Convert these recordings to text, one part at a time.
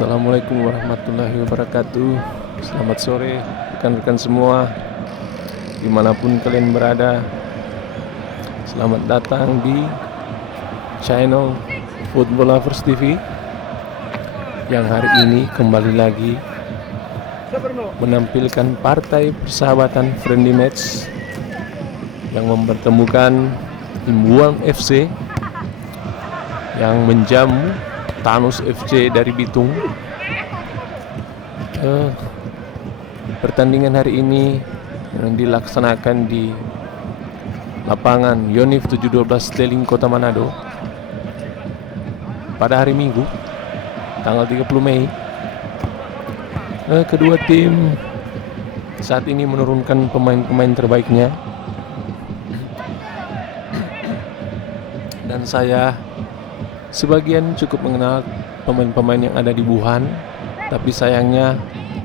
Assalamualaikum warahmatullahi wabarakatuh. Selamat sore rekan-rekan semua, dimanapun kalian berada. Selamat datang di channel Football Lovers TV, yang hari ini kembali lagi menampilkan partai persahabatan friendly match yang mempertemukan tim Wuhan FC yang menjamu Thanos FC dari Bitung. Pertandingan hari ini yang dilaksanakan di lapangan Yonif 712 Teling, Kota Manado pada hari Minggu tanggal 30 Mei. Kedua tim saat ini menurunkan pemain-pemain terbaiknya, dan saya sebagian cukup mengenal pemain-pemain yang ada di Wuhan, tapi sayangnya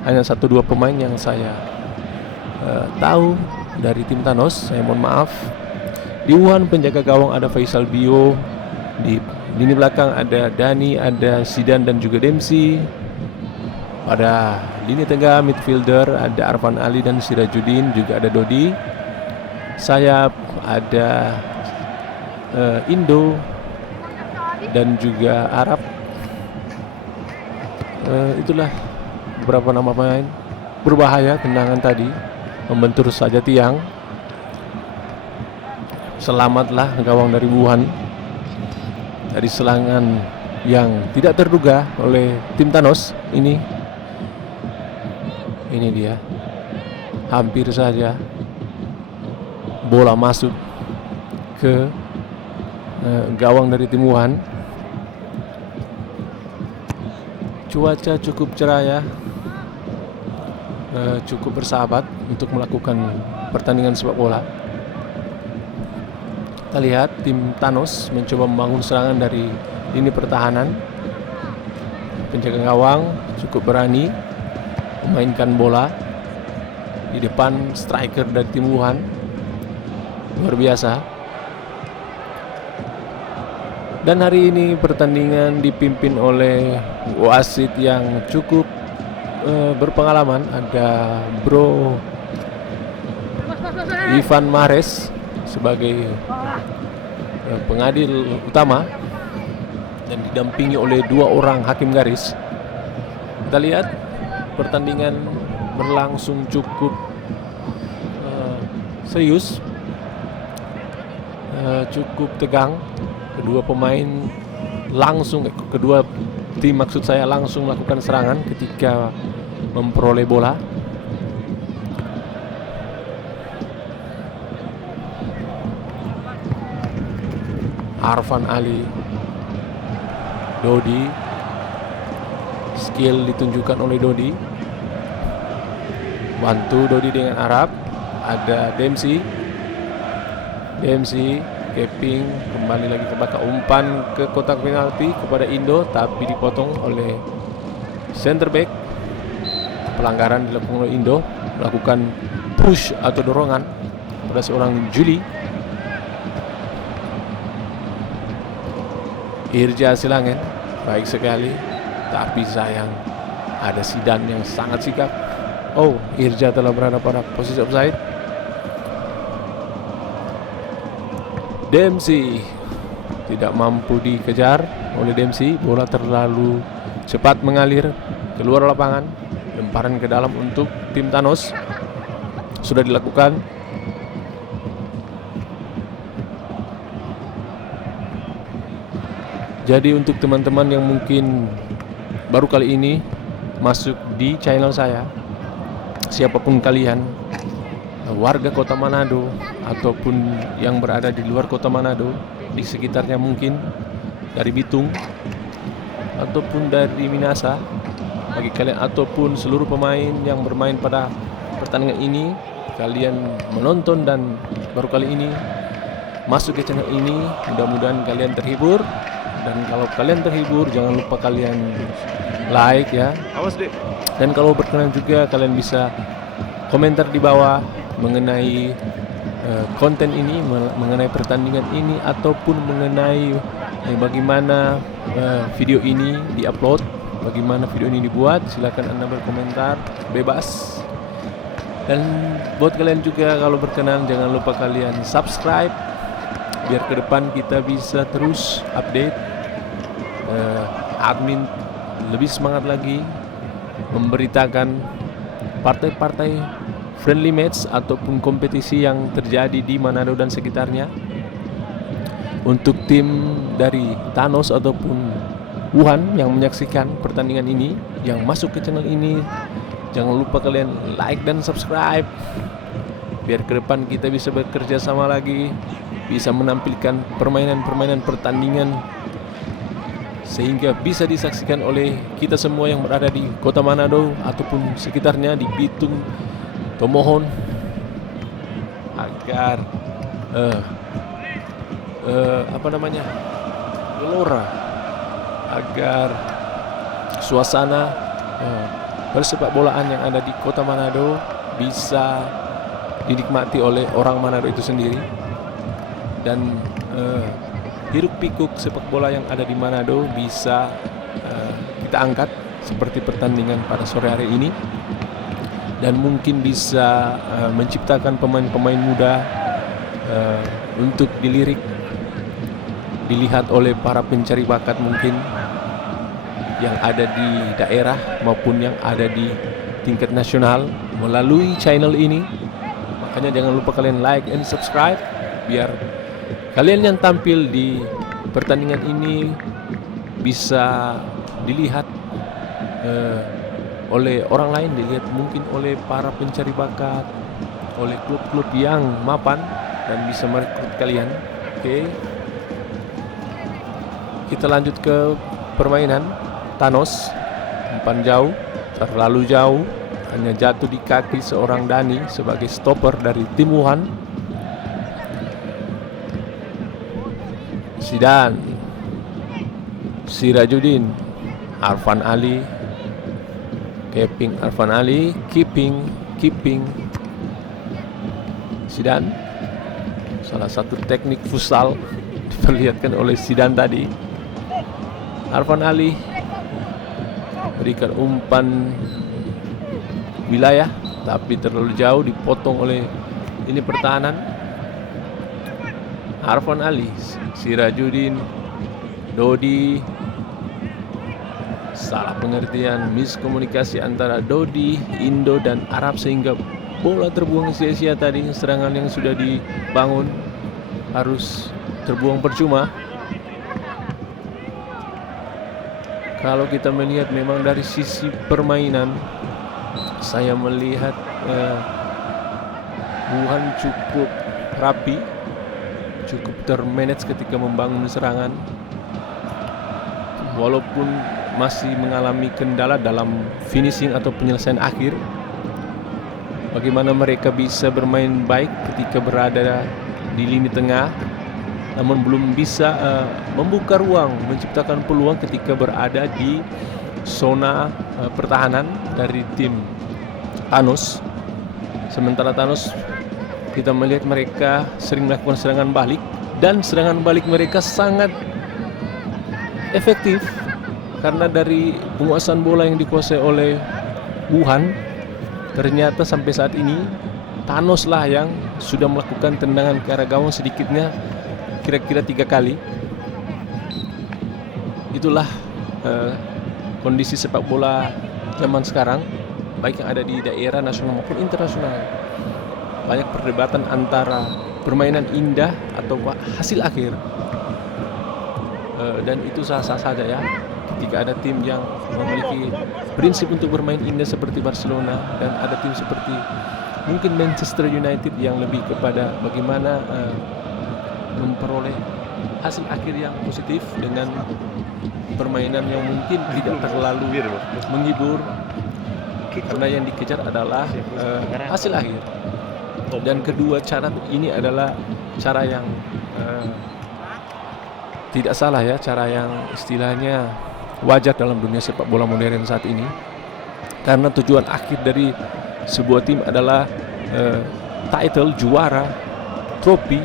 hanya 1-2 pemain yang saya tahu dari tim Thanos. Saya mohon maaf. Di Wuhan penjaga gawang ada Faisal Bio, di lini belakang ada Dani, ada Sidan dan juga Dempsey. Pada lini tengah midfielder ada Arfan Ali dan Sirajuddin, juga ada Dodi. Sayap ada Indo dan juga Arab. Itulah beberapa nama pemain berbahaya. Tendangan tadi membentur saja tiang. Selamatlah gawang dari Wuhan dari serangan yang tidak terduga oleh tim Thanos ini. Ini dia, hampir saja bola masuk ke gawang dari tim Wuhan. Cuaca cukup cerah ya, cukup bersahabat untuk melakukan pertandingan sepak bola. Kita lihat tim Thanos mencoba membangun serangan dari lini pertahanan. Penjaga gawang cukup berani memainkan bola di depan striker dari tim Wuhan. Luar biasa. Dan hari ini pertandingan dipimpin oleh wasit yang cukup berpengalaman. Ada Bro Ivan Mahrez sebagai pengadil utama dan didampingi oleh 2 orang hakim garis. Kita lihat pertandingan berlangsung cukup serius, cukup tegang. Kedua tim maksud saya langsung melakukan serangan ketika memperoleh bola. Arfan Ali, Dodi, skill ditunjukkan oleh Dodi. Bantu Dodi dengan Arab. Ada Dempsey, Keping kembali lagi ke belakang, umpan ke kotak penalti kepada Indo, tapi dipotong oleh center back. Pelanggaran dilakukan oleh Indo, melakukan push atau dorongan pada seorang Juli. Irja Silangen baik sekali, tapi sayang ada Sidan yang sangat sigap. Oh, Irja telah berada pada posisi offside. Dempsey tidak mampu dikejar oleh Dempsey. Bola terlalu cepat mengalir keluar lapangan. Lemparan ke dalam untuk tim Thanos sudah dilakukan. Jadi untuk teman-teman yang mungkin baru kali ini masuk di channel saya, siapapun kalian, warga Kota Manado ataupun yang berada di luar Kota Manado, di sekitarnya mungkin dari Bitung ataupun dari Minasa, bagi kalian ataupun seluruh pemain yang bermain pada pertandingan ini, kalian menonton dan baru kali ini masuk ke channel ini, mudah-mudahan kalian terhibur. Dan kalau kalian terhibur, jangan lupa kalian like ya. Dan kalau berkenan juga, kalian bisa komentar di bawah mengenai konten ini, mengenai pertandingan ini, ataupun mengenai bagaimana video ini diupload bagaimana video ini dibuat. Silakan Anda berkomentar bebas. Dan buat kalian juga kalau berkenan jangan lupa kalian subscribe biar ke depan kita bisa terus update, admin lebih semangat lagi memberitakan partai-partai friendly match ataupun kompetisi yang terjadi di Manado dan sekitarnya. Untuk tim dari Thanos ataupun Wuhan yang menyaksikan pertandingan ini, yang masuk ke channel ini, jangan lupa kalian like dan subscribe biar ke depan kita bisa bekerja sama lagi, bisa menampilkan permainan-permainan pertandingan sehingga bisa disaksikan oleh kita semua yang berada di Kota Manado ataupun sekitarnya, di Bitung, Tomohon, agar Gelora, agar suasana persepak bolaan yang ada di Kota Manado bisa dinikmati oleh orang Manado itu sendiri, dan hiruk pikuk sepak bola yang ada di Manado bisa kita angkat seperti pertandingan pada sore hari ini, dan mungkin bisa menciptakan pemain-pemain muda untuk dilihat oleh para pencari bakat mungkin yang ada di daerah maupun yang ada di tingkat nasional melalui channel ini. Makanya jangan lupa kalian like and subscribe biar kalian yang tampil di pertandingan ini bisa dilihat oleh orang lain, dilihat mungkin oleh para pencari bakat, oleh klub-klub yang mapan dan bisa merekrut kalian. Oke. Kita lanjut ke permainan. Thanos umpan jauh, terlalu jauh, hanya jatuh di kaki seorang Dani sebagai stopper dari tim Wuhan. Zidane, Sirajuddin, Arfan Ali, Arfan Ali, keeping Zidane. Salah satu teknik futsal diperlihatkan oleh Zidane tadi. Arfan Ali berikan umpan wilayah tapi terlalu jauh, dipotong oleh ini pertahanan. Arfan Ali, Sirajuddin, Dodi, salah pengertian, miskomunikasi antara Dodi, Indo dan Arab sehingga bola terbuang sia-sia tadi. Serangan yang sudah dibangun harus terbuang percuma. Kalau kita melihat memang dari sisi permainan, saya melihat Wuhan cukup rapi, cukup termanage ketika membangun serangan, walaupun masih mengalami kendala dalam finishing atau penyelesaian akhir. Bagaimana mereka bisa bermain baik ketika berada di lini tengah, namun belum bisa membuka ruang, menciptakan peluang ketika berada di zona pertahanan dari tim Thanos. Sementara Thanos, kita melihat mereka sering melakukan serangan balik, dan serangan balik mereka sangat efektif karena dari penguasaan bola yang dikuasai oleh Wuhan, ternyata sampai saat ini Thanos lah yang sudah melakukan tendangan ke arah gawang sedikitnya kira-kira 3 kali. Itulah kondisi sepak bola zaman sekarang, baik yang ada di daerah nasional maupun internasional. Banyak perdebatan antara permainan indah atau hasil akhir, dan itu sah-sah saja ya. Ketika ada tim yang memiliki prinsip untuk bermain indah seperti Barcelona, dan ada tim seperti mungkin Manchester United yang lebih kepada bagaimana memperoleh hasil akhir yang positif dengan permainan yang mungkin tidak terlalu menghibur, karena yang dikejar adalah hasil akhir. Dan kedua cara ini adalah cara yang tidak salah ya, cara yang istilahnya wajar dalam dunia sepak bola modern saat ini, karena tujuan akhir dari sebuah tim adalah title, juara, trofi,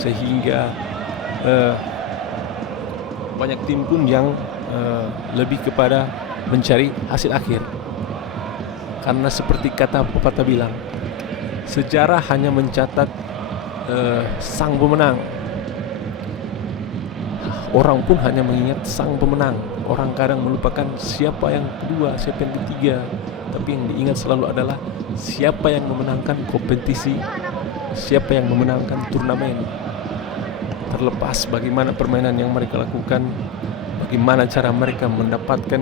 sehingga banyak tim pun yang lebih kepada mencari hasil akhir. Karena seperti kata pepatah bilang, sejarah hanya mencatat sang pemenang. Orang pun hanya mengingat sang pemenang. Orang kadang melupakan siapa yang kedua, siapa yang ketiga. Tapi yang diingat selalu adalah siapa yang memenangkan kompetisi, siapa yang memenangkan turnamen. Terlepas bagaimana permainan yang mereka lakukan, bagaimana cara mereka mendapatkan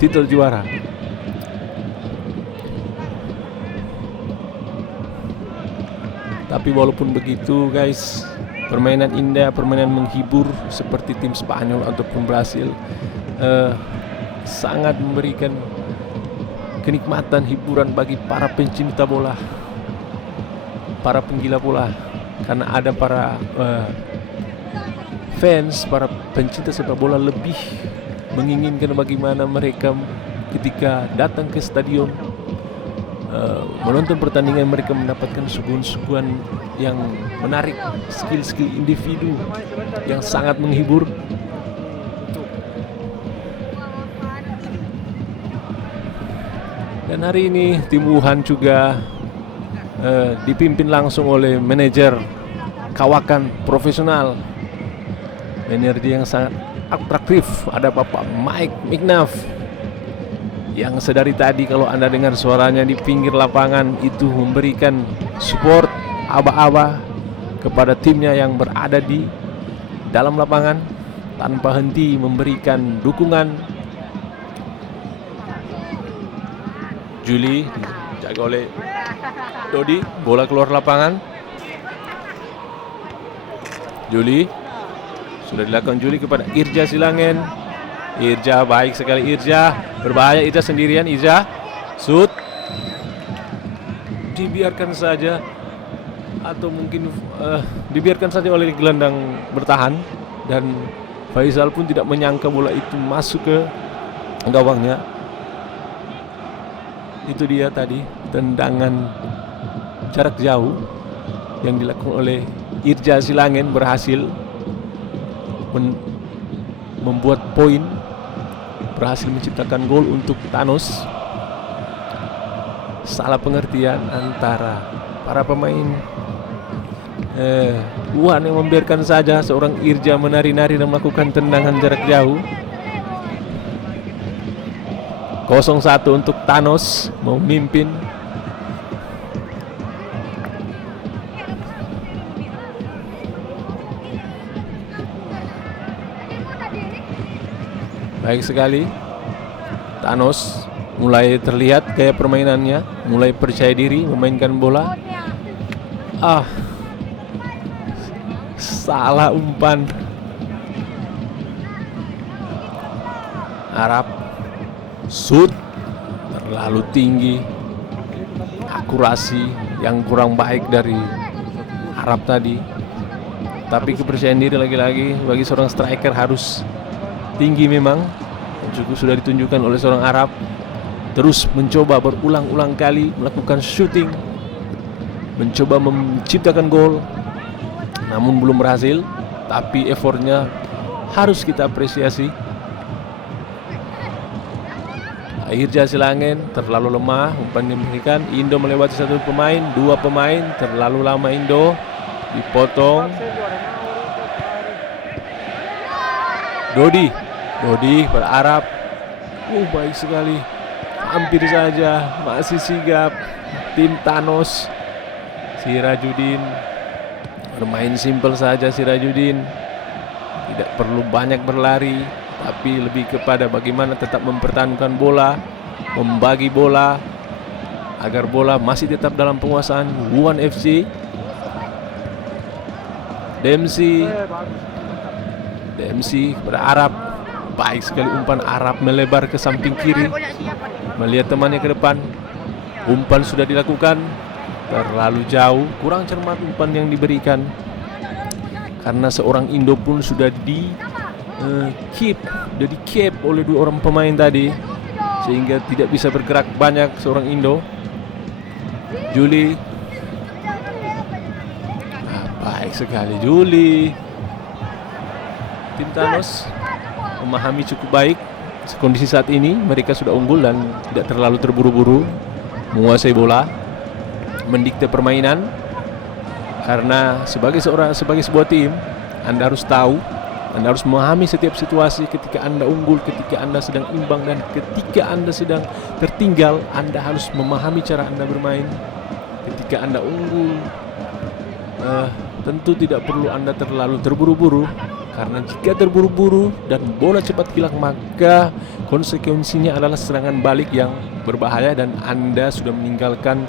titel juara. Tapi walaupun begitu guys, permainan indah, permainan menghibur seperti tim Spanyol ataupun Brasil sangat memberikan kenikmatan, hiburan bagi para pencinta bola, para penggila bola. Karena ada para fans, para pencinta sepak bola lebih menginginkan bagaimana mereka ketika datang ke stadion menonton pertandingan, mereka mendapatkan suguhan-suguhan yang menarik, skill-skill individu yang sangat menghibur. Dan hari ini tim Wuhan juga dipimpin langsung oleh manajer kawakan profesional, manajer yang sangat atraktif. Ada Bapak Mike Mignav yang sedari tadi kalau Anda dengar suaranya di pinggir lapangan itu memberikan support aba-aba kepada timnya yang berada di dalam lapangan tanpa henti memberikan dukungan. Juli dijaga oleh Dodi, bola keluar lapangan. Juli sudah dilakukan Juli kepada Irja Silangen. Irja, baik sekali Irja, berbahaya Irja sendirian. Irja shoot, dibiarkan saja atau mungkin dibiarkan saja oleh gelandang bertahan, dan Faisal pun tidak menyangka bola itu masuk ke gawangnya. Itu dia tadi tendangan jarak jauh yang dilakukan oleh Irja Silangen berhasil membuat poin, berhasil menciptakan gol untuk Thanos. Salah pengertian antara para pemain Wuhan yang membiarkan saja seorang Irja menari-nari dan melakukan tendangan jarak jauh. 0-1 untuk Thanos memimpin. Baik sekali, Thanos mulai terlihat gaya permainannya, mulai percaya diri memainkan bola. Salah umpan. Arab shoot terlalu tinggi, akurasi yang kurang baik dari Arab tadi. Tapi kepercayaan diri lagi-lagi bagi seorang striker harus tinggi memang, cukup sudah ditunjukkan oleh seorang Arab. Terus mencoba berulang-ulang kali melakukan shooting, mencoba menciptakan gol, namun belum berhasil. Tapi effortnya harus kita apresiasi. Irja Silangen terlalu lemah, umpan diberikan. Indo melewati satu pemain, dua pemain, terlalu lama Indo, dipotong. Dodi berharap, baik sekali, hampir saja, masih sigap tim Thanos. Sirajudin bermain simpel saja. Sirajudin tidak perlu banyak berlari, tapi lebih kepada bagaimana tetap mempertahankan bola, membagi bola agar bola masih tetap dalam penguasaan Wuhan FC. Dempsey berharap, baik sekali umpan Arab melebar ke samping kiri, melihat temannya ke depan. Umpan sudah dilakukan, terlalu jauh, kurang cermat umpan yang diberikan. Karena seorang Indo pun sudah di keep oleh dua orang pemain tadi, sehingga tidak bisa bergerak banyak seorang Indo. Juli, baik sekali Juli. Tim Thanos memahami cukup baik kondisi saat ini mereka sudah unggul dan tidak terlalu terburu-buru menguasai bola, mendikte permainan. Karena sebagai sebuah tim, Anda harus tahu, Anda harus memahami setiap situasi ketika Anda unggul, ketika Anda sedang imbang, dan ketika Anda sedang tertinggal. Anda harus memahami cara Anda bermain. Ketika Anda unggul, tentu tidak perlu Anda terlalu terburu-buru, karena jika terburu-buru dan bola cepat hilang, maka konsekuensinya adalah serangan balik yang berbahaya dan Anda sudah meninggalkan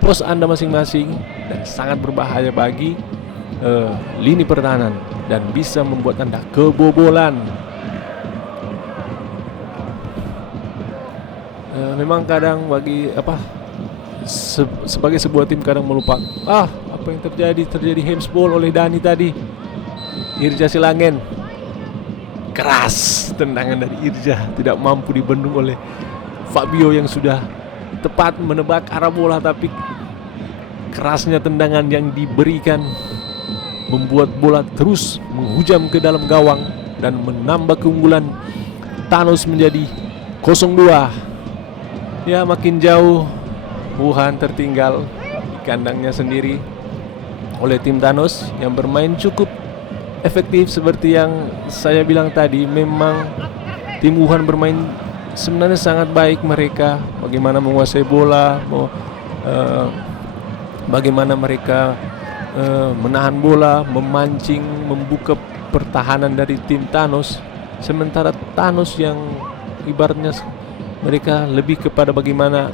pos Anda masing-masing dan sangat berbahaya bagi lini pertahanan dan bisa membuat Anda kebobolan. Memang kadang sebagai sebuah tim kadang melupakan apa yang terjadi handsball oleh Dani tadi. Irja Silangen, keras tendangan dari Irja, tidak mampu dibendung oleh Fabio yang sudah tepat menebak arah bola, tapi kerasnya tendangan yang diberikan membuat bola terus menghujam ke dalam gawang dan menambah keunggulan Thanos menjadi 0-2. Ya, makin jauh Wuhan tertinggal di kandangnya sendiri oleh tim Thanos yang bermain cukup efektif. Seperti yang saya bilang tadi, memang tim Wuhan bermain sebenarnya sangat baik. Mereka bagaimana menguasai bola, bagaimana mereka menahan bola, memancing, membuka pertahanan dari tim Thanos. Sementara Thanos yang ibaratnya mereka lebih kepada bagaimana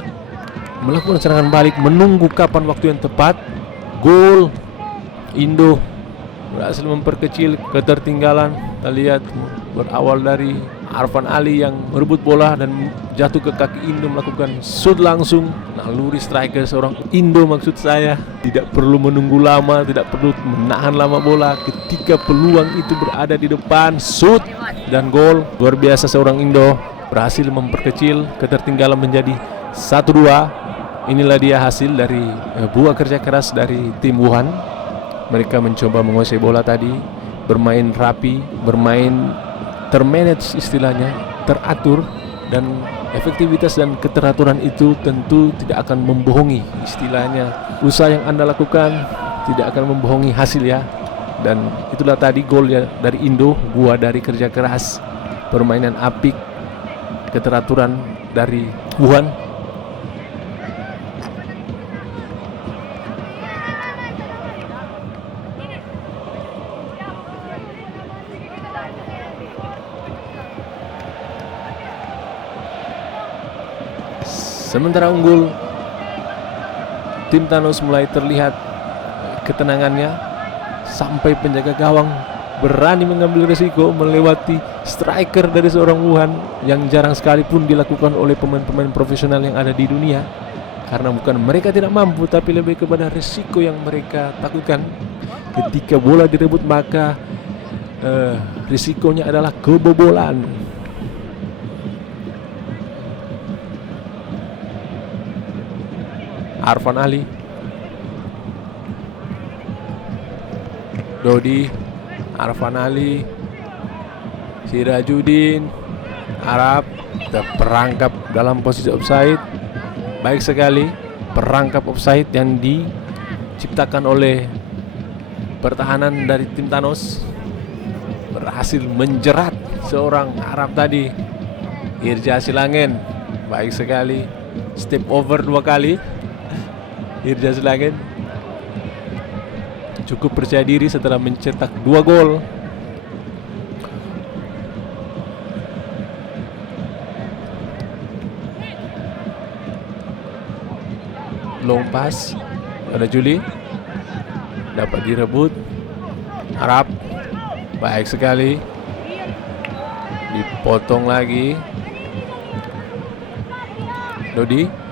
melakukan serangan balik, menunggu kapan waktu yang tepat. Gol Indo berhasil memperkecil ketertinggalan. Kita lihat berawal dari Arfan Ali yang merebut bola dan jatuh ke kaki Indo, melakukan shoot langsung. Naluri striker seorang Indo, maksud saya, tidak perlu menunggu lama, tidak perlu menahan lama bola. Ketika peluang itu berada di depan, shoot dan gol. Luar biasa, seorang Indo berhasil memperkecil ketertinggalan menjadi 1-2. Inilah dia hasil dari buah kerja keras dari tim Wuhan. Mereka mencoba menguasai bola tadi, bermain rapi, bermain termanage istilahnya, teratur, dan efektivitas dan keteraturan itu tentu tidak akan membohongi istilahnya. Usaha yang Anda lakukan tidak akan membohongi hasil ya. Dan itulah tadi gol ya dari Indo, buah dari kerja keras, permainan apik, keteraturan dari Wuhan. Sementara unggul, tim Thanos mulai terlihat ketenangannya sampai penjaga gawang berani mengambil risiko melewati striker dari seorang Wuhan yang jarang sekalipun dilakukan oleh pemain-pemain profesional yang ada di dunia. Karena bukan mereka tidak mampu, tapi lebih kepada risiko yang mereka takutkan. Ketika bola direbut, maka risikonya adalah kebobolan. Arfan Ali, Dodi, Arfan Ali, Sirajudin, Arab terperangkap dalam posisi offside. Baik sekali perangkap offside yang diciptakan oleh pertahanan dari tim Thanos, berhasil menjerat seorang Arab tadi, Irja Silangen. Baik sekali, step over 2 kali. Irja Silangen cukup percaya diri setelah mencetak 2 gol. Long pass pada Juli, dapat direbut Arab. Baik sekali, dipotong lagi Dodi.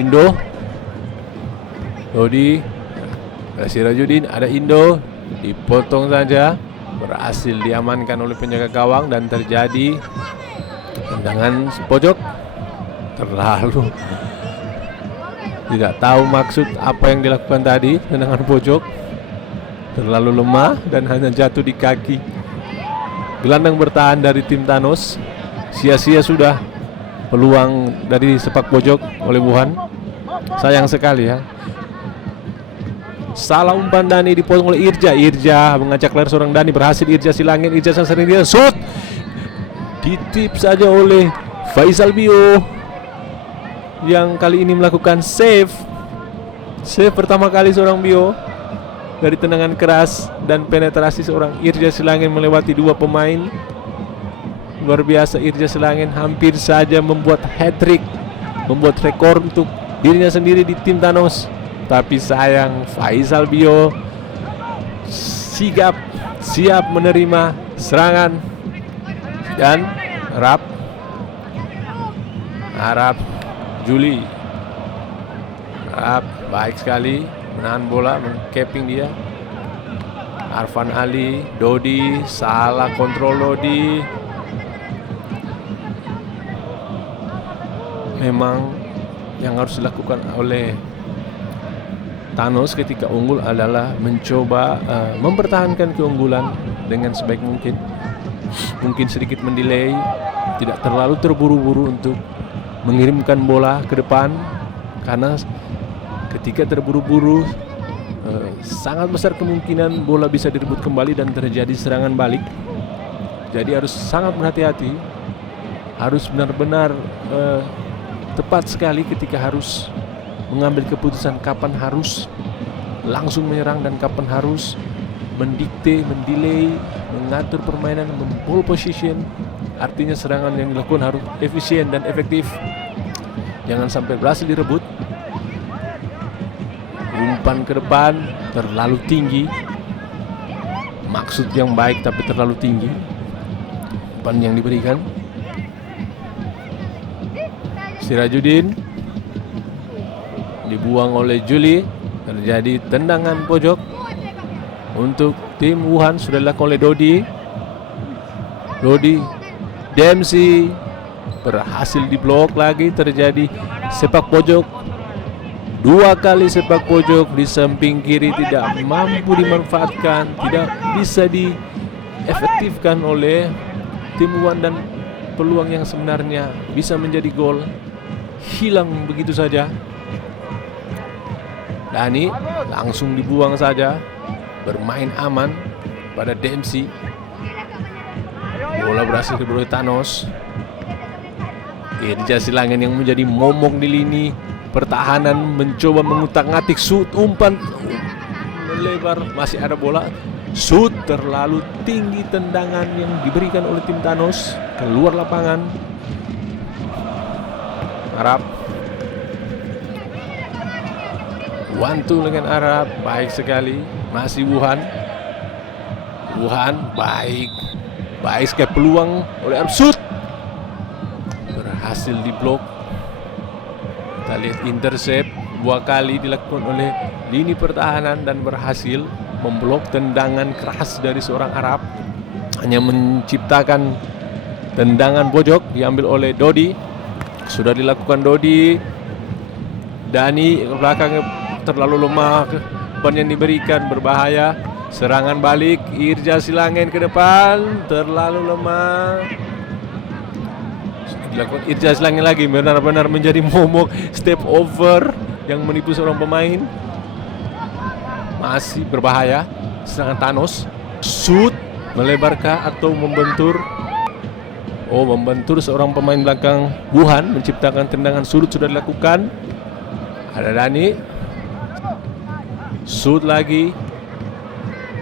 Indo, Dodi, Sirajudin, ada Indo, dipotong saja, berhasil diamankan oleh penjaga gawang dan terjadi tendangan pojok. Terlalu Tidak tahu maksud apa yang dilakukan tadi. Tendangan pojok terlalu lemah dan hanya jatuh di kaki gelandang bertahan dari tim Thanos. Sia-sia sudah peluang dari sepak pojok oleh Wuhan. Sayang sekali ya. Salah umpan Dani, dipotong oleh Irja. Irja mengajak lari seorang Dani, berhasil Irja Silangit. Irja sang sering dia shoot, ditip saja oleh Faisal Bio yang kali ini melakukan save pertama kali seorang Bio dari tendangan keras dan penetrasi seorang Irja Silangit melewati dua pemain. Luar biasa, Irja Silangit hampir saja membuat hat-trick, membuat rekor untuk dirinya sendiri di tim Thanos. Tapi sayang, Faisal Bio siap menerima serangan dan Arab Juli. Arab baik sekali menahan bola, mengcapping dia. Arfan Ali, Dodi salah kontrol Dodi. Memang yang harus dilakukan oleh Thanos ketika unggul adalah mencoba mempertahankan keunggulan dengan sebaik mungkin. Mungkin sedikit mendelay, tidak terlalu terburu-buru untuk mengirimkan bola ke depan, karena ketika terburu-buru sangat besar kemungkinan bola bisa direbut kembali dan terjadi serangan balik. Jadi harus sangat berhati-hati, harus benar-benar tepat sekali ketika harus mengambil keputusan kapan harus langsung menyerang dan kapan harus mendikte, mendelay, mengatur permainan, memball position. Artinya serangan yang dilakukan harus efisien dan efektif. Jangan sampai berhasil direbut. Umpan ke depan terlalu tinggi. Maksud yang baik tapi terlalu tinggi. Umpan yang diberikan. Sirajuddin dibuang oleh Juli. Terjadi tendangan pojok untuk tim Wuhan, sudah dilakukan oleh Dodi. Dempsey berhasil diblok lagi. Terjadi sepak pojok, dua kali sepak pojok di samping kiri, tidak mampu dimanfaatkan, tidak bisa diefektifkan oleh tim Wuhan, dan peluang yang sebenarnya bisa menjadi gol hilang begitu saja. Dani langsung dibuang saja, bermain aman pada Dempsey. Bola berhasil diberi Thanos. Irja Silangit yang menjadi momok di lini pertahanan mencoba mengutak-ngatik shoot, umpan melebar, masih ada bola. Shoot terlalu tinggi, tendangan yang diberikan oleh tim Thanos keluar lapangan. Arab Wantu dengan Arab, baik sekali. Masih Wuhan baik sekali, peluang oleh Arab, shoot berhasil diblok. Kita lihat intercept dua kali dilakukan oleh lini pertahanan dan berhasil memblok tendangan keras dari seorang Arab. Hanya menciptakan tendangan pojok diambil oleh Dodi. Sudah dilakukan Dodi. Dani ke belakang terlalu lemah, umpan yang diberikan berbahaya. Serangan balik Irja Silangit ke depan, terlalu lemah. Dilakukan Irja Silangit lagi, benar-benar menjadi momok, step over yang menipu seorang pemain. Masih berbahaya. Serangan Thanos, shoot melebarkah atau membentur? Membentur seorang pemain belakang Wuhan, menciptakan tendangan sudut sudah dilakukan. Ada Dani, shoot lagi.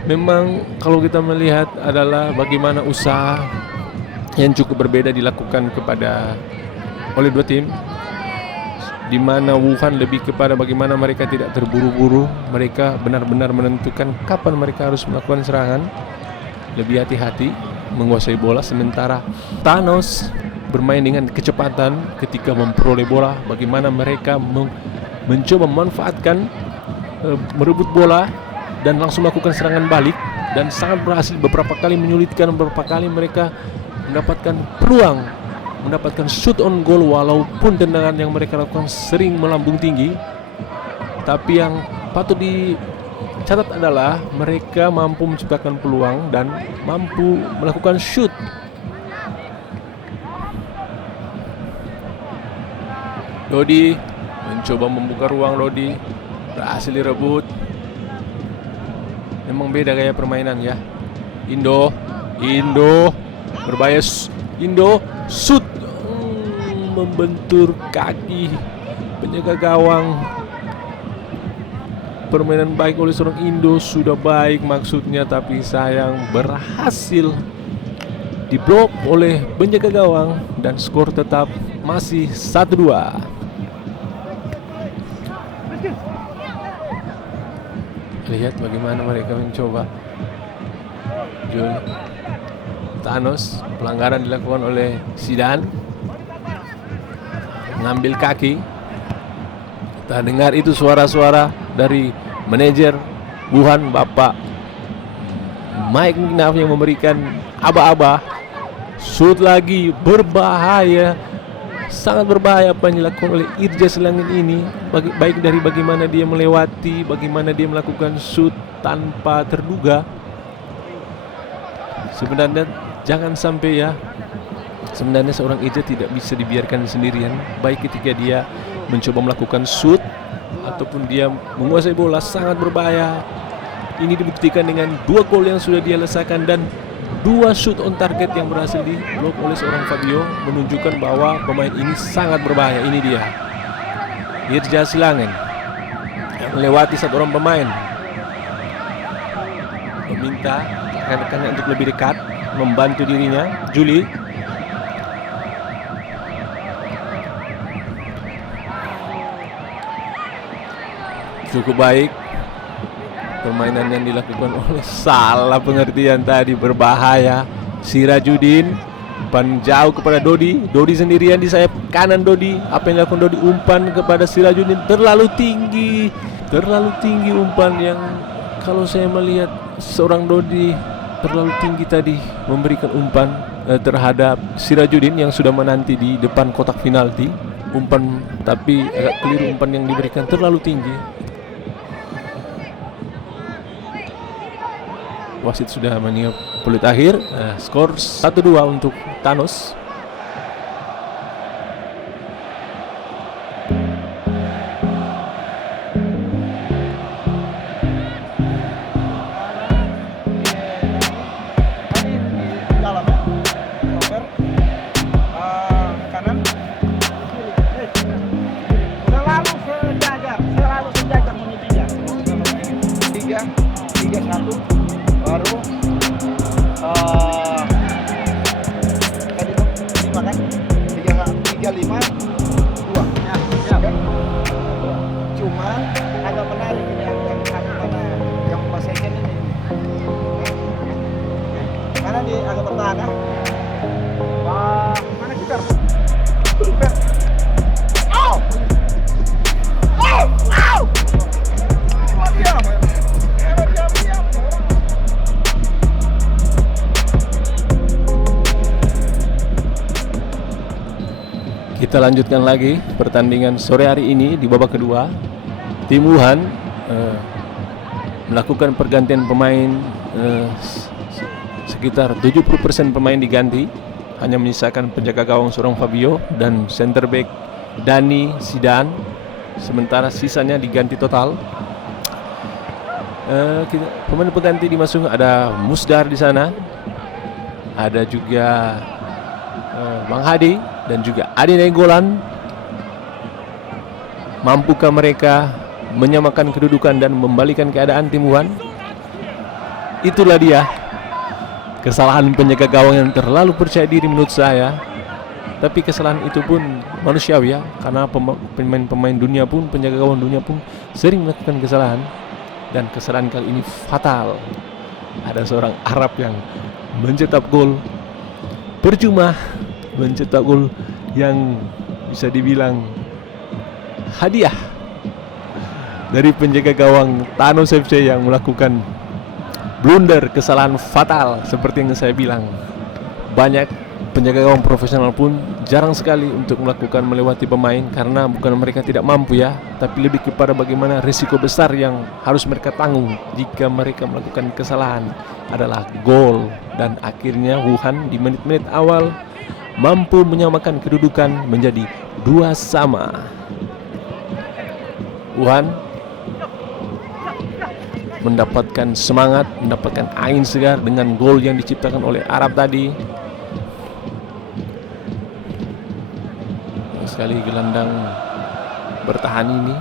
Memang kalau kita melihat adalah bagaimana usaha yang cukup berbeda dilakukan oleh dua tim, di mana Wuhan lebih kepada bagaimana mereka tidak terburu-buru, mereka benar-benar menentukan kapan mereka harus melakukan serangan, lebih hati-hati menguasai bola, sementara Thanos bermain dengan kecepatan ketika memperoleh bola, bagaimana mereka mencoba memanfaatkan, merebut bola dan langsung melakukan serangan balik, dan sangat berhasil beberapa kali menyulitkan, beberapa kali mereka mendapatkan peluang, mendapatkan shoot on goal, walaupun tendangan yang mereka lakukan sering melambung tinggi. Tapi yang patut dicatat adalah mereka mampu menciptakan peluang dan mampu melakukan shoot. Dodi mencoba membuka ruang. Dodi berhasil direbut. Memang beda gaya permainan ya. Indo berbahaya. Indo shoot, membentur kaki penjaga gawang. Permainan baik oleh seorang Indo, sudah baik maksudnya, tapi sayang berhasil diblok oleh penjaga gawang dan skor tetap masih 1-2. Lihat bagaimana mereka mencoba. Thanos, pelanggaran dilakukan oleh Zidane, mengambil kaki. Kita dengar itu suara-suara dari manajer Wuhan, Bapak Mike Minaf, yang memberikan aba-aba. Shoot lagi, berbahaya, sangat berbahaya apa yang dilakukan oleh Irja Selangin ini. Baik dari bagaimana dia melewati, bagaimana dia melakukan shoot tanpa terduga. Sebenarnya jangan sampai ya, sebenarnya seorang Irja tidak bisa dibiarkan sendirian. Baik ketika dia mencoba melakukan shoot ataupun dia menguasai bola, sangat berbahaya. Ini dibuktikan dengan 2 gol yang sudah dia lesakan dan 2 shoot on target yang berhasil diblok oleh seorang Fabio, menunjukkan bahwa pemain ini sangat berbahaya. Ini dia, Irja Silangin, yang melewati 1 orang pemain, meminta rekan-rekannya untuk lebih dekat, membantu dirinya. Juli cukup baik permainan yang dilakukan oleh, salah pengertian tadi, berbahaya. Sirajudin umpan jauh kepada Dodi. Dodi sendirian di sayap kanan. Dodi, apa yang dilakukan Dodi? Umpan kepada Sirajudin terlalu tinggi umpan yang, kalau saya melihat seorang Dodi terlalu tinggi tadi memberikan umpan terhadap Sirajudin yang sudah menanti di depan kotak penalti. Umpan, tapi agak keliru, umpan yang diberikan terlalu tinggi. Wasit sudah meniup peluit akhir. Skor 1-2 untuk Thanos. Kita lanjutkan lagi pertandingan sore hari ini di babak kedua. Tim Wuhan melakukan pergantian pemain, sekitar 70% pemain diganti, hanya menyisakan penjaga gawang seorang Fabio dan center back Dani Zidane, sementara sisanya diganti total. Pemain pengganti dimasukkan, ada Musdar di sana, ada juga Bang Hadi dan juga Adi Nainggolan. Mampukah mereka menyamakan kedudukan dan membalikan keadaan tim Wuhan? Itulah dia kesalahan penjaga gawang yang terlalu percaya diri menurut saya. Tapi kesalahan itu pun manusiawi ya, karena pemain-pemain dunia pun, penjaga gawang dunia pun sering melakukan kesalahan. Dan kesalahan kali ini fatal. Ada seorang Arab yang mencetak gol, percuma mencetak gol yang bisa dibilang hadiah dari penjaga gawang Thanos FC yang melakukan blunder, kesalahan fatal seperti yang saya bilang. Banyak penjaga gawang profesional pun jarang sekali untuk melakukan melewati pemain, karena bukan mereka tidak mampu ya, tapi lebih kepada bagaimana risiko besar yang harus mereka tanggung jika mereka melakukan kesalahan adalah gol. Dan akhirnya Wuhan di menit-menit awal mampu menyamakan kedudukan menjadi 2-2. Wuhan mendapatkan semangat, mendapatkan angin segar dengan gol yang diciptakan oleh Arab tadi. Sekali gelandang bertahan ini.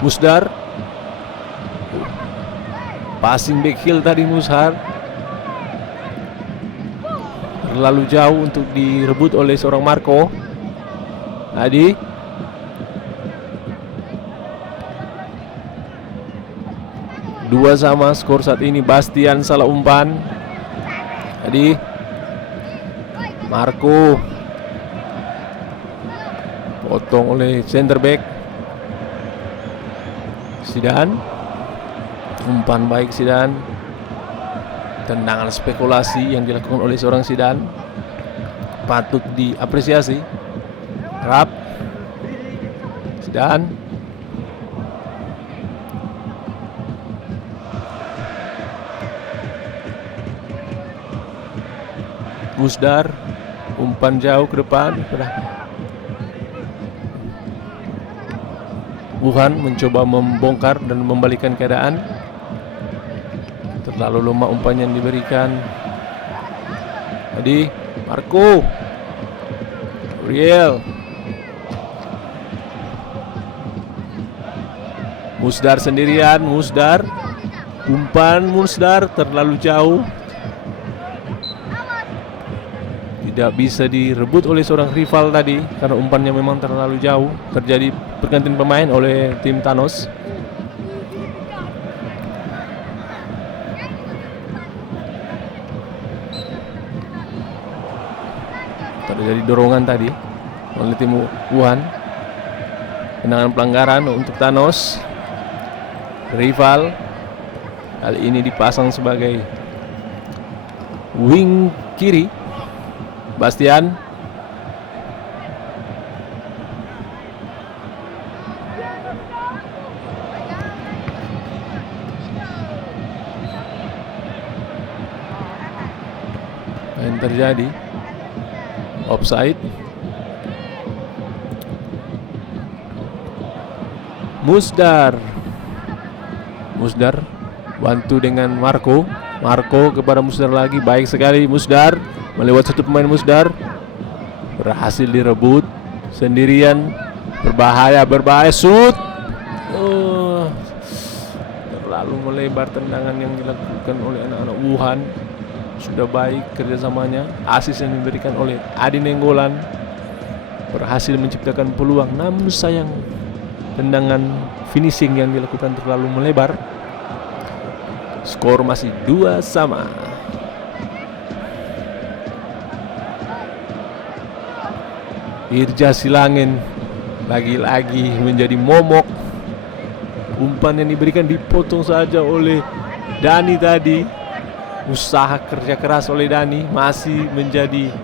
Musdar, passing back heel tadi Musdar terlalu jauh untuk direbut oleh seorang Marco. Tadi 2-2 skor saat ini. Bastian salah umpan. Tadi Marco potong oleh center back Zidane. Umpan baik Zidane. Tendangan spekulasi yang dilakukan oleh seorang Zidane patut diapresiasi. Rap Zidane. Musdar, umpan jauh ke depan. Wuhan mencoba membongkar dan membalikan keadaan. Terlalu lemah umpan yang diberikan. Tadi Marco, Riel, Musdar sendirian. Musdar, umpan Musdar terlalu jauh, tidak bisa direbut oleh seorang rival tadi karena umpannya memang terlalu jauh. Terjadi pergantian pemain oleh tim Thanos. Terjadi dorongan tadi oleh tim Wuhan. Tendangan pelanggaran untuk Thanos. Rival kali ini dipasang sebagai wing kiri. Bastian, yang terjadi offside. Musdar bantu dengan Marco kepada Musdar lagi. Baik sekali Musdar, melewati satu pemain. Musdar berhasil direbut sendirian. Berbahaya shoot. Terlalu melebar tendangan yang dilakukan oleh anak-anak Wuhan. Sudah baik kerjasamanya. Asis yang diberikan oleh Adi Nenggolan berhasil menciptakan peluang, namun sayang tendangan finishing yang dilakukan terlalu melebar. Skor masih 2-2. Irja Silangin lagi-lagi menjadi momok. Umpan yang diberikan dipotong saja oleh Dani tadi. Usaha kerja keras oleh Dani masih menjadi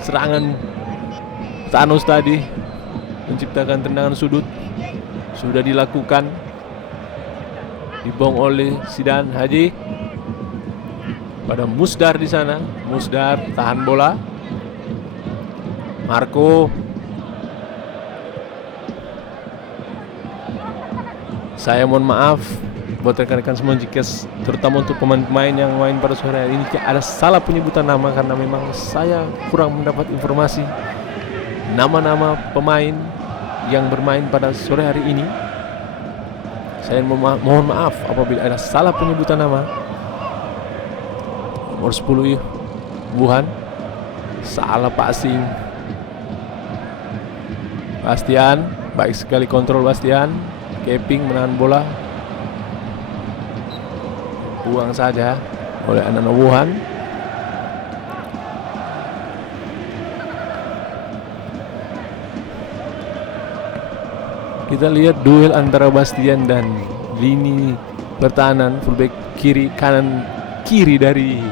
serangan Thanos tadi, menciptakan tendangan sudut. Sudah dilakukan, dibong oleh Zidane. Haji pada Musdar di sana. Musdar tahan bola. Marco, saya mohon maaf buat rekan-rekan semua jika terutama untuk pemain-pemain yang main pada sore hari ini ada salah penyebutan nama, karena memang saya kurang mendapat informasi nama-nama pemain yang bermain pada sore hari ini. Saya mohon maaf apabila ada salah penyebutan nama. Nomor 10 Wuhan, salah passing. Bastian, baik sekali kontrol Bastian. Keping menahan bola, buang saja oleh anak-anak Wuhan. Kita lihat duel antara Bastian dan lini pertahanan fullback kiri kanan kiri dari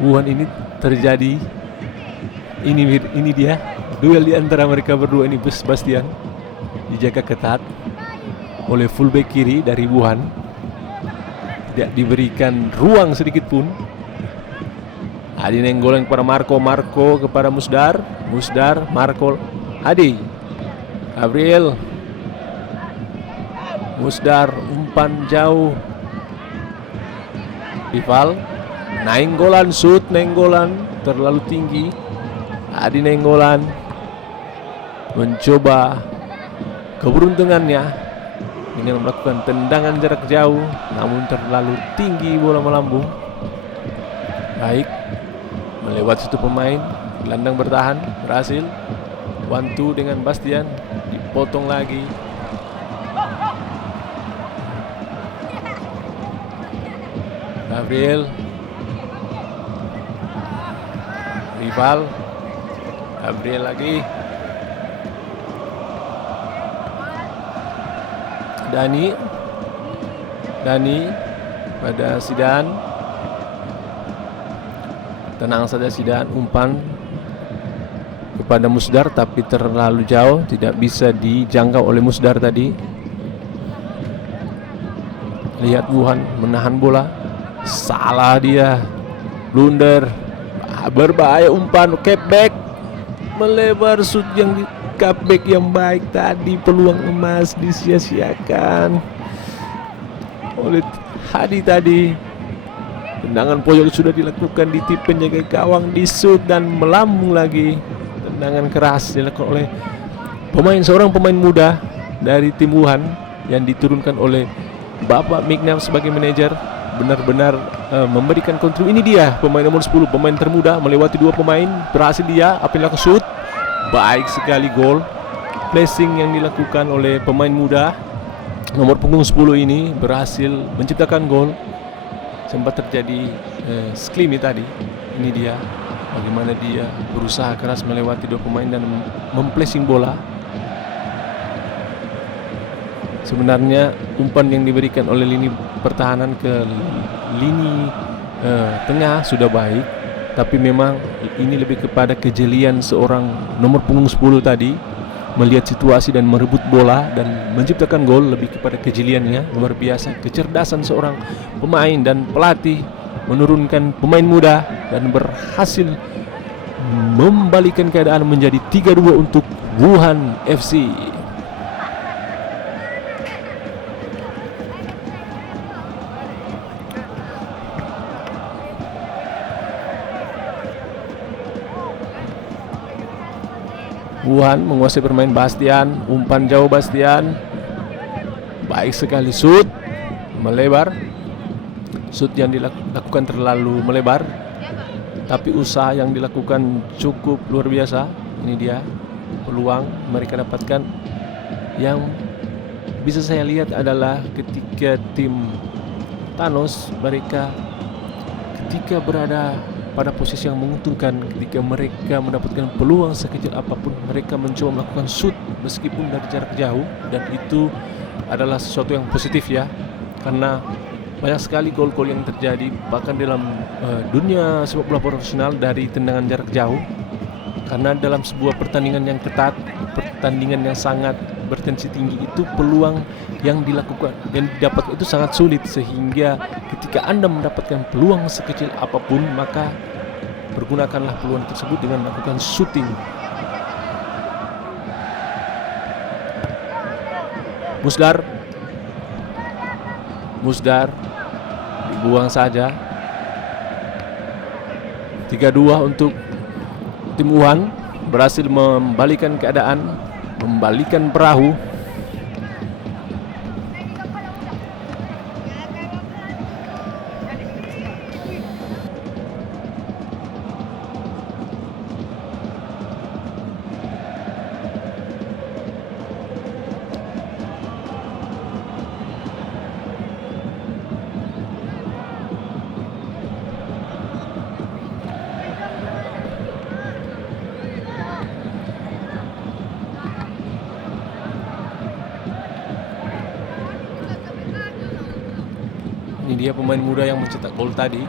Wuhan ini terjadi. Ini dia duel di antara mereka berdua ini. Bastian dijaga ketat oleh fullback kiri dari Wuhan, tidak diberikan ruang sedikit pun. Adi nenggolan kepada Marco kepada Musdar, Marco, Adi, Gabriel, Musdar, umpan jauh, rival, nenggolan, shoot, nenggolan terlalu tinggi. Adi nenggolan mencoba keberuntungannya dengan melakukan tendangan jarak jauh, namun terlalu tinggi bola melambung. Baik, melewati satu pemain, gelandang bertahan, berhasil. 1-2 dengan Bastian, dipotong lagi. Gabriel, rival, Gabriel lagi. Dani pada Zidane. Tenang saja Zidane, umpan kepada Musdar tapi terlalu jauh, tidak bisa dijangkau oleh Musdar tadi. Lihat Wuhan menahan bola, salah dia, blunder, berbahaya. Umpan cutback melebar, shoot yang di cutback yang baik tadi, peluang emas disia-siakan oleh Hadi tadi. Tendangan pojok sudah dilakukan di tip penjaga gawang, di shoot dan melambung lagi. Tendangan keras dilakukan oleh seorang pemain muda dari tim Wuhan yang diturunkan oleh Bapak Mignam sebagai manajer. Benar-benar memberikan kontrol. Ini dia pemain nomor 10, pemain termuda, melewati dua pemain, berhasil dia. Apa yang dilakukan? Shoot, baik sekali, gol. Placing yang dilakukan oleh pemain muda nomor punggung 10 ini berhasil menciptakan gol. Sempat terjadi sklimi tadi. Ini dia bagaimana dia berusaha keras melewati dua pemain dan memplacing bola. Sebenarnya umpan yang diberikan oleh lini pertahanan ke lini tengah sudah baik, tapi memang ini lebih kepada kejelian seorang nomor punggung 10 tadi melihat situasi dan merebut bola dan menciptakan gol. Lebih kepada kejeliannya luar biasa, kecerdasan seorang pemain dan pelatih menurunkan pemain muda dan berhasil membalikan keadaan menjadi 3-2 untuk Wuhan FC. Wuhan menguasai bermain. Bastian, umpan jauh Bastian, baik sekali, shoot melebar. Shoot yang dilakukan terlalu melebar, tapi usaha yang dilakukan cukup luar biasa. Ini dia peluang mereka dapatkan. Yang bisa saya lihat adalah ketika tim Thanos, mereka ketika berada pada posisi yang menguntungkan, ketika mereka mendapatkan peluang sekecil apapun, mereka mencoba melakukan shoot meskipun dari jarak jauh, dan itu adalah sesuatu yang positif ya, karena banyak sekali gol-gol yang terjadi bahkan dalam dunia sepak bola profesional dari tendangan jarak jauh. Karena dalam sebuah pertandingan yang ketat, pertandingan yang sangat bertensi tinggi, itu peluang yang dilakukan, yang didapat itu sangat sulit, sehingga ketika Anda mendapatkan peluang sekecil apapun, maka pergunakanlah peluang tersebut dengan melakukan shooting. Musdar dibuang saja. 3-2 untuk tim Wuhan, berhasil membalikan keadaan, membalikan perahu. Ini dia pemain muda yang mencetak gol tadi.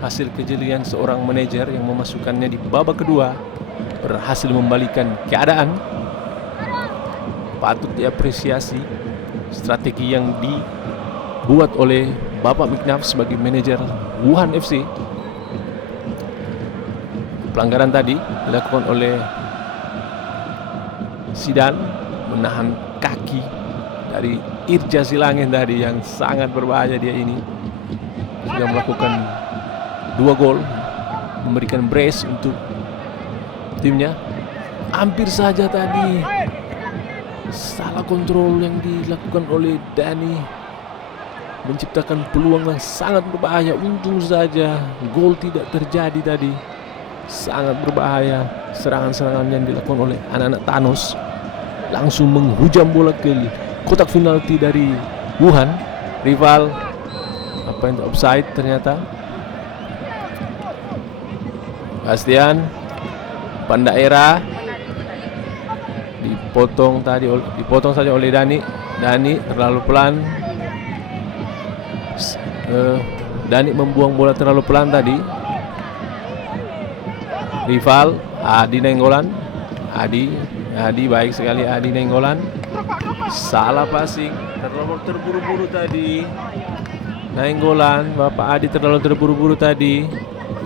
Hasil kejelian seorang manajer yang memasukkannya di babak kedua, berhasil membalikan keadaan. Patut diapresiasi strategi yang dibuat oleh Bapak McNabb sebagai manajer Wuhan FC. Pelanggaran tadi dilakukan oleh Zidane, menahan kaki dari Irja Silangin tadi yang sangat berbahaya. Dia ini sudah melakukan 2 gol, memberikan brace untuk timnya. Hampir saja tadi salah kontrol yang dilakukan oleh Dani, menciptakan peluang yang sangat berbahaya. Untung saja gol tidak terjadi tadi. Sangat berbahaya serangan-serangan yang dilakukan oleh anak-anak Thanos, langsung menghujam bola ke kotak penalti dari Wuhan. Rival apa yang offside ternyata. Bastian Pandaera dipotong saja oleh Dani. Dani terlalu pelan. Dani membuang bola terlalu pelan tadi. Rival Adi Nainggolan. Adi baik sekali. Adi Nainggolan salah passing, terlalu terburu-buru tadi. Nainggolan, Bapak Adi terlalu terburu-buru tadi,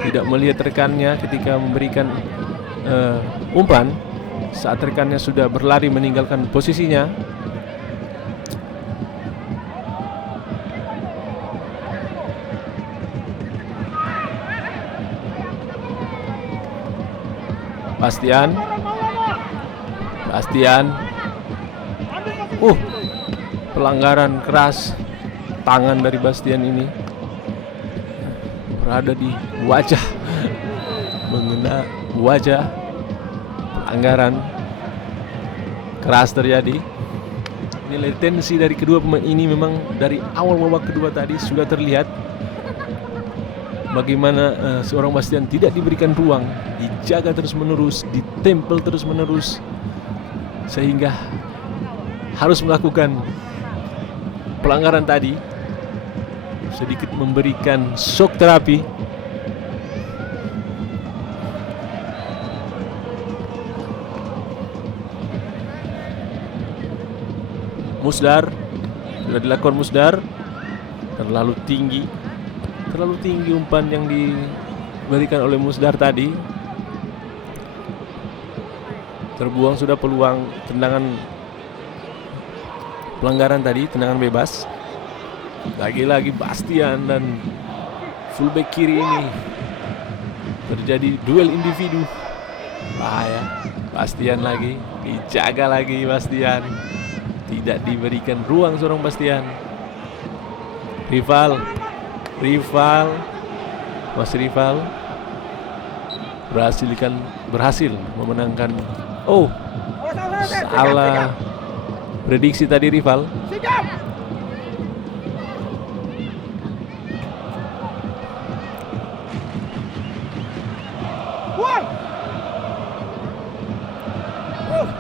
tidak melihat rekannya ketika memberikan umpan saat rekannya sudah berlari meninggalkan posisinya. Bastian. Pelanggaran keras tangan dari Bastian ini berada di wajah, mengena wajah. Pelanggaran keras terjadi. Nilai tensi dari kedua pemain ini memang dari awal babak kedua tadi sudah terlihat bagaimana seorang Bastian tidak diberikan ruang, dijaga terus-menerus, ditempel terus-menerus, sehingga harus melakukan pelanggaran tadi, sedikit memberikan shock terapi. Musdar sudah dilakukan. Musdar terlalu tinggi umpan yang diberikan oleh Musdar tadi. Terbuang sudah peluang tendangan pelanggaran tadi, tendangan bebas. Lagi-lagi Bastian dan fullback kiri ini terjadi duel individu. Bahaya. Bastian lagi, dijaga lagi Bastian. Tidak diberikan ruang seorang Bastian. Rival berhasil memenangkan. Salah prediksi tadi Rival.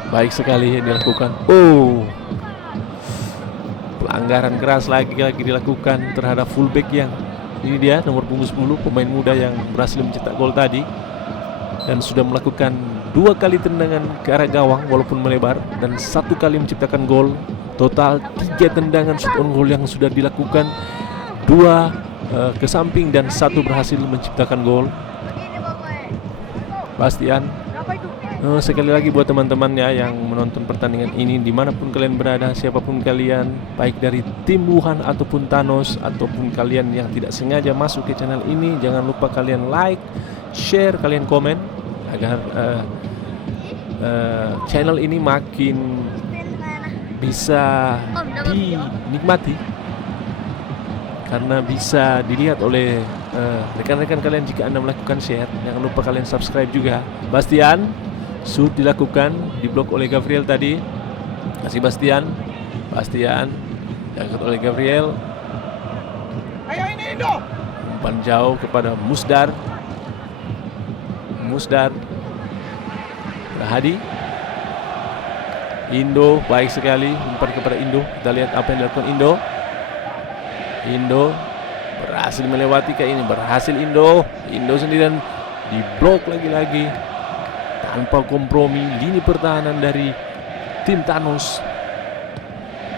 Baik sekali yang dilakukan. Pelanggaran keras lagi dilakukan terhadap fullback yang ini dia nomor punggung 10, pemain muda yang berhasil mencetak gol tadi dan sudah melakukan 2 kali tendangan ke arah gawang walaupun melebar dan 1 kali menciptakan gol. Total 3 tendangan shoot on goal yang sudah dilakukan, 2 ke samping dan 1 berhasil menciptakan gol. Bastian. Sekali lagi buat teman-temannya yang menonton pertandingan ini, dimanapun kalian berada, siapapun kalian, baik dari tim Wuhan ataupun Thanos, ataupun kalian yang tidak sengaja masuk ke channel ini, jangan lupa kalian like, share, kalian komen agar channel ini makin bisa dinikmati, karena bisa dilihat oleh rekan-rekan kalian jika Anda melakukan share. Jangan lupa kalian subscribe juga. Bastian, shoot dilakukan, diblok oleh Gabriel tadi. Kasih Bastian diangkat oleh Gabriel. Ayo ini Indo. Umpan jauh kepada Musdar. Hadi. Indo baik sekali, umpan kepada Indo. Kita lihat apa yang dilakukan Indo. Indo berhasil melewati kayak ini, berhasil Indo sendirian diblok lagi-lagi tanpa kompromi. Lini pertahanan dari tim Thanos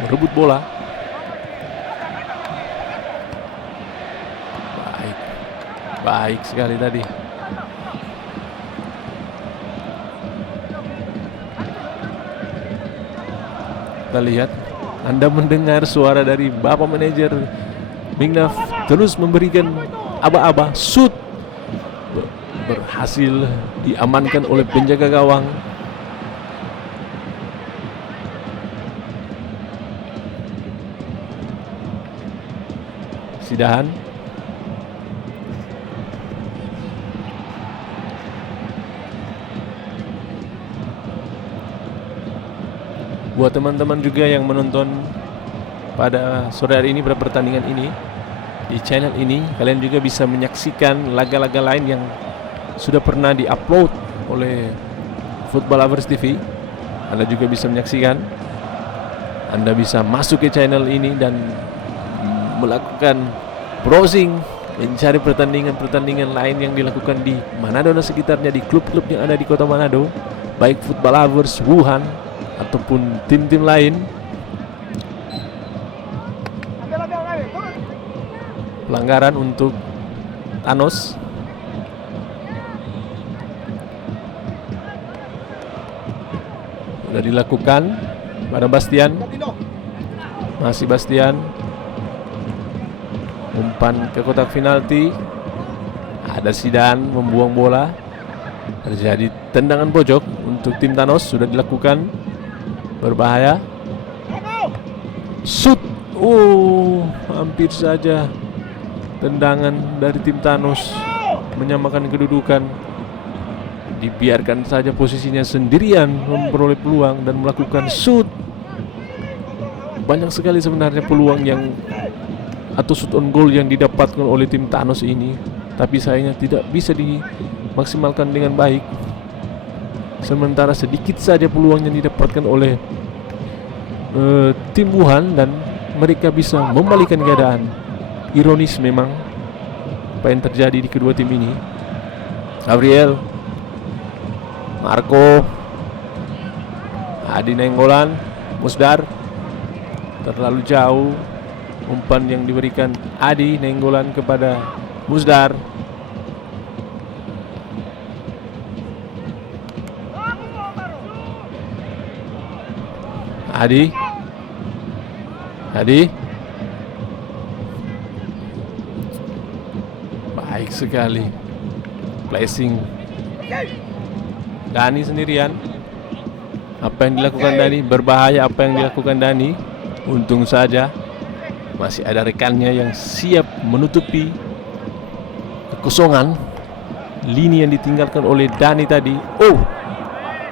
merebut bola. Baik sekali tadi. Kita lihat, Anda mendengar suara dari Bapak Manajer Mingnaf terus memberikan aba-aba. Shoot berhasil diamankan oleh penjaga gawang. Sidahan. Buat teman-teman juga yang menonton pada sore hari ini, pada pertandingan ini di channel ini, kalian juga bisa menyaksikan laga-laga lain yang sudah pernah diupload oleh Football Lovers TV. Anda juga bisa menyaksikan. Anda bisa masuk ke channel ini dan melakukan browsing, mencari pertandingan-pertandingan lain yang dilakukan di Manado dan sekitarnya, di klub-klub yang ada di kota Manado, baik Football Lovers Wuhan ataupun tim-tim lain. Pelanggaran untuk Thanos. Sudah dilakukan pada Bastian. Masih Bastian. Umpan ke kotak penalti. Ada Sidan membuang bola. Terjadi tendangan pojok untuk tim Thanos. Sudah dilakukan. Berbahaya. Shoot. Hampir saja tendangan dari tim Thanos menyamakan kedudukan. Dibiarkan saja posisinya sendirian memperoleh peluang dan melakukan shoot. Banyak sekali sebenarnya peluang yang atau shoot on goal yang didapatkan oleh tim Thanos ini, tapi sayangnya tidak bisa dimaksimalkan dengan baik. Sementara sedikit saja peluang yang didapatkan oleh tim Wuhan dan mereka bisa membalikan keadaan. Ironis memang apa yang terjadi di kedua tim ini. Gabriel, Marco, Adi Nainggolan, Musdar terlalu jauh. Umpan yang diberikan Adi Nainggolan kepada Musdar. Adi baik sekali. Placing Dani sendirian. Apa yang dilakukan Dani? Berbahaya apa yang dilakukan Dani. Untung saja masih ada rekannya yang siap menutupi kekosongan lini yang ditinggalkan oleh Dani tadi.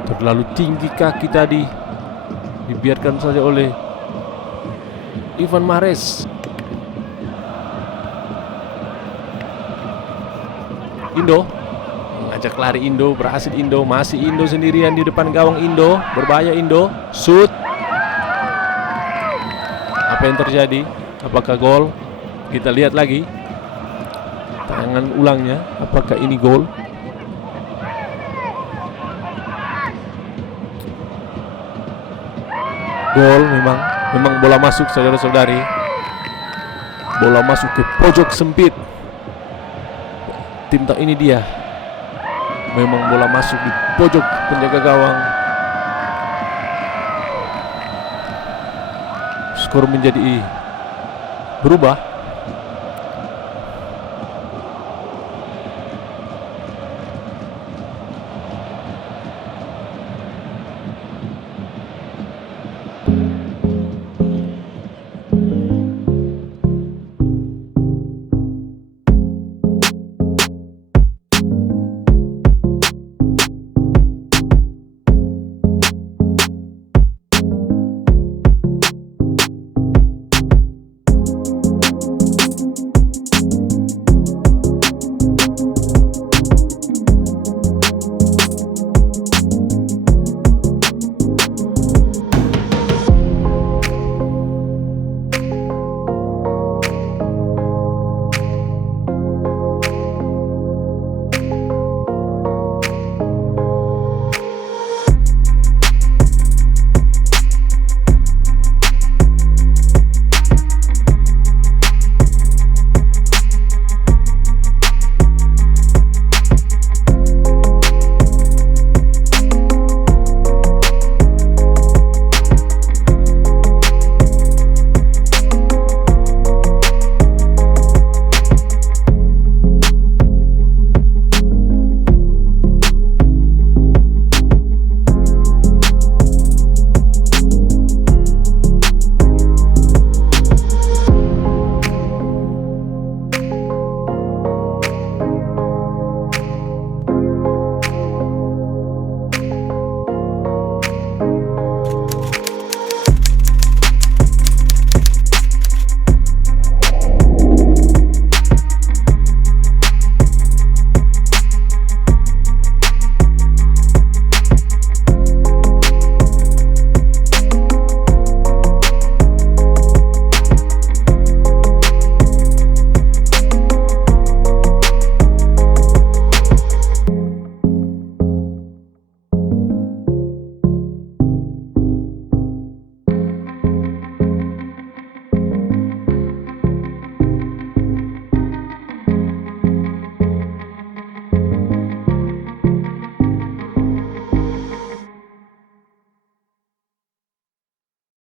Terlalu tinggi kaki tadi. Dibiarkan saja oleh Ivan Mahrez. Indo mengajak lari. Indo berhasil. Indo masih Indo sendirian di depan gawang. Indo berbahaya. Indo shoot. Apa yang terjadi? Apakah gol? Kita lihat lagi tayangan ulangnya. Apakah ini gol? Gol memang bola masuk, saudara-saudari. Bola masuk ke pojok sempit. Tim ini dia. Memang bola masuk di pojok penjaga gawang. Skor menjadi berubah.